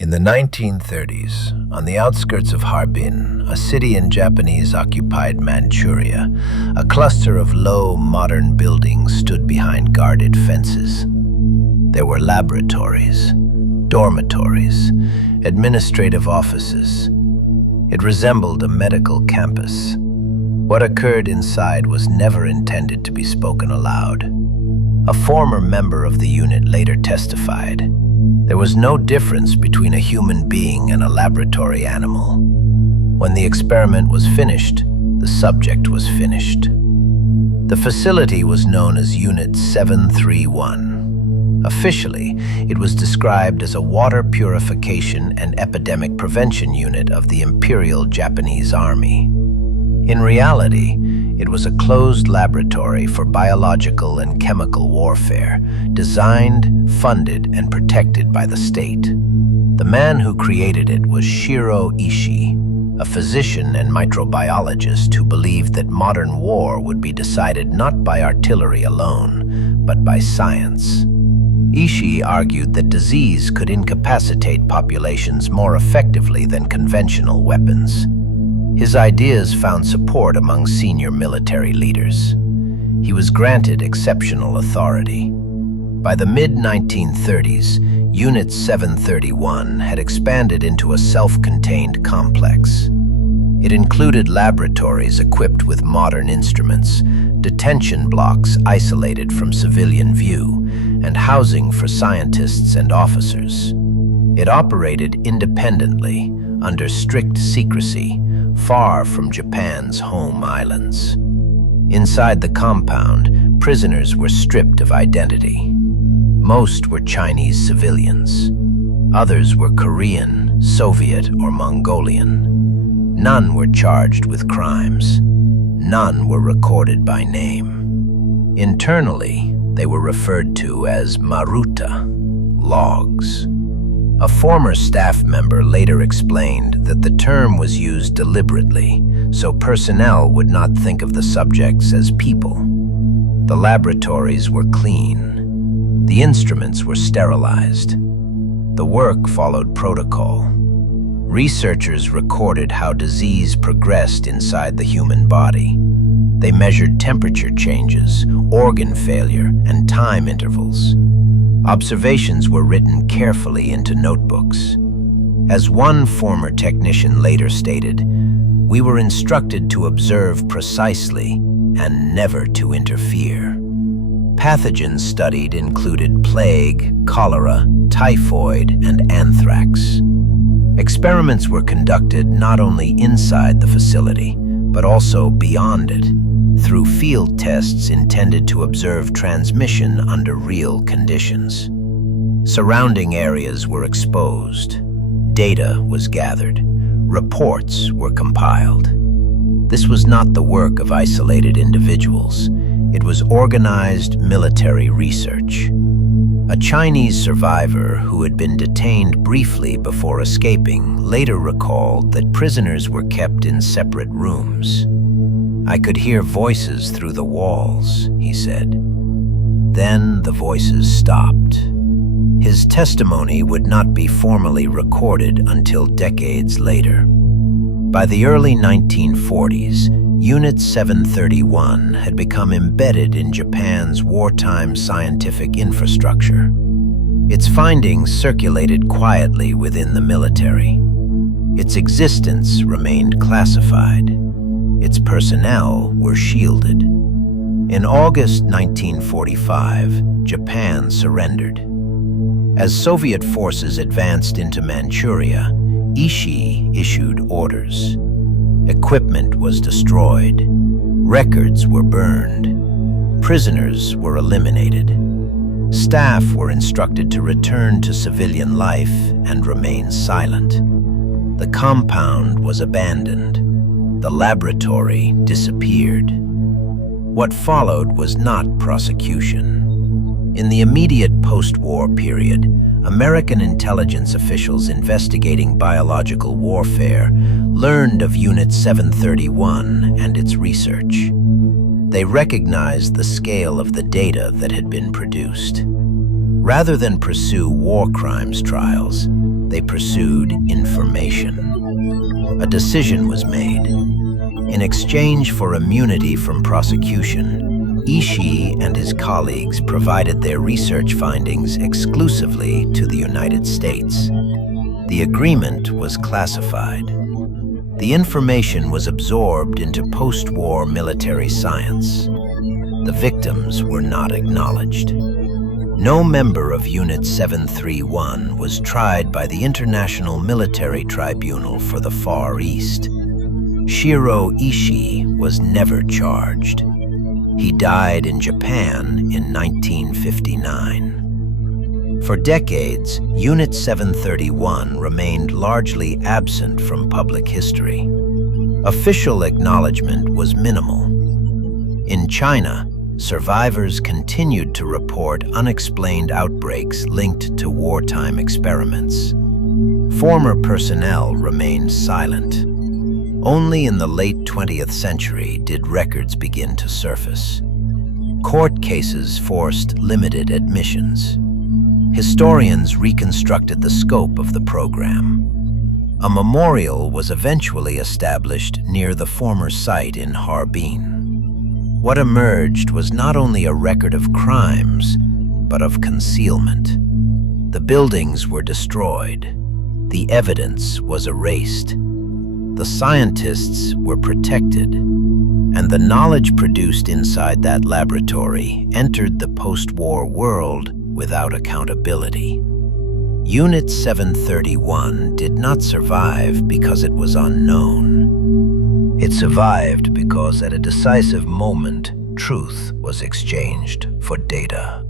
In the 1930s, on the outskirts of Harbin, a city in Japanese-occupied Manchuria, a cluster of low, modern buildings stood behind guarded fences. There were laboratories, dormitories, administrative offices. It resembled a medical campus. What occurred inside was never intended to be spoken aloud. A former member of the unit later testified. There was no difference between a human being and a laboratory animal. When the experiment was finished, the subject was finished. The facility was known as Unit 731. Officially, it was described as a water purification and epidemic prevention unit of the Imperial Japanese Army. In reality, it was a closed laboratory for biological and chemical warfare, designed, funded, and protected by the state. The man who created it was Shiro Ishii, a physician and microbiologist who believed that modern war would be decided not by artillery alone, but by science. Ishii argued that disease could incapacitate populations more effectively than conventional weapons. His ideas found support among senior military leaders. He was granted exceptional authority. By the mid-1930s, Unit 731 had expanded into a self-contained complex. It included laboratories equipped with modern instruments, detention blocks isolated from civilian view, and housing for scientists and officers. It operated independently, under strict secrecy, far from Japan's home islands. Inside the compound, prisoners were stripped of identity. Most were Chinese civilians. Others were Korean, Soviet, or Mongolian. None were charged with crimes. None were recorded by name. Internally, they were referred to as maruta, logs. A former staff member later explained that the term was used deliberately, so personnel would not think of the subjects as people. The laboratories were clean. The instruments were sterilized. The work followed protocol. Researchers recorded how disease progressed inside the human body. They measured temperature changes, organ failure, and time intervals. Observations were written carefully into notebooks. As one former technician later stated, "We were instructed to observe precisely and never to interfere." Pathogens studied included plague, cholera, typhoid, and anthrax. Experiments were conducted not only inside the facility, but also beyond it, through field tests intended to observe transmission under real conditions. Surrounding areas were exposed. Data was gathered. Reports were compiled. This was not the work of isolated individuals. It was organized military research. A Chinese survivor who had been detained briefly before escaping later recalled that prisoners were kept in separate rooms. "I could hear voices through the walls," he said. Then the voices stopped. His testimony would not be formally recorded until decades later. By the early 1940s, Unit 731 had become embedded in Japan's wartime scientific infrastructure. Its findings circulated quietly within the military. Its existence remained classified. Its personnel were shielded. In August 1945, Japan surrendered. As Soviet forces advanced into Manchuria, Ishii issued orders. Equipment was destroyed. Records were burned. Prisoners were eliminated. Staff were instructed to return to civilian life and remain silent. The compound was abandoned. The laboratory disappeared. What followed was not prosecution. In the immediate post-war period, American intelligence officials investigating biological warfare learned of Unit 731 and its research. They recognized the scale of the data that had been produced. Rather than pursue war crimes trials, they pursued information. A decision was made. In exchange for immunity from prosecution, Ishii and his colleagues provided their research findings exclusively to the United States. The agreement was classified. The information was absorbed into post-war military science. The victims were not acknowledged. No member of Unit 731 was tried by the International Military Tribunal for the Far East. Shiro Ishii was never charged. He died in Japan in 1959. For decades, Unit 731 remained largely absent from public history. Official acknowledgement was minimal. In China, survivors continued to report unexplained outbreaks linked to wartime experiments. Former personnel remained silent. Only in the late 20th century did records begin to surface. Court cases forced limited admissions. Historians reconstructed the scope of the program. A memorial was eventually established near the former site in Harbin. What emerged was not only a record of crimes, but of concealment. The buildings were destroyed. The evidence was erased. The scientists were protected, and the knowledge produced inside that laboratory entered the post-war world without accountability. Unit 731 did not survive because it was unknown. It survived because at a decisive moment, truth was exchanged for data.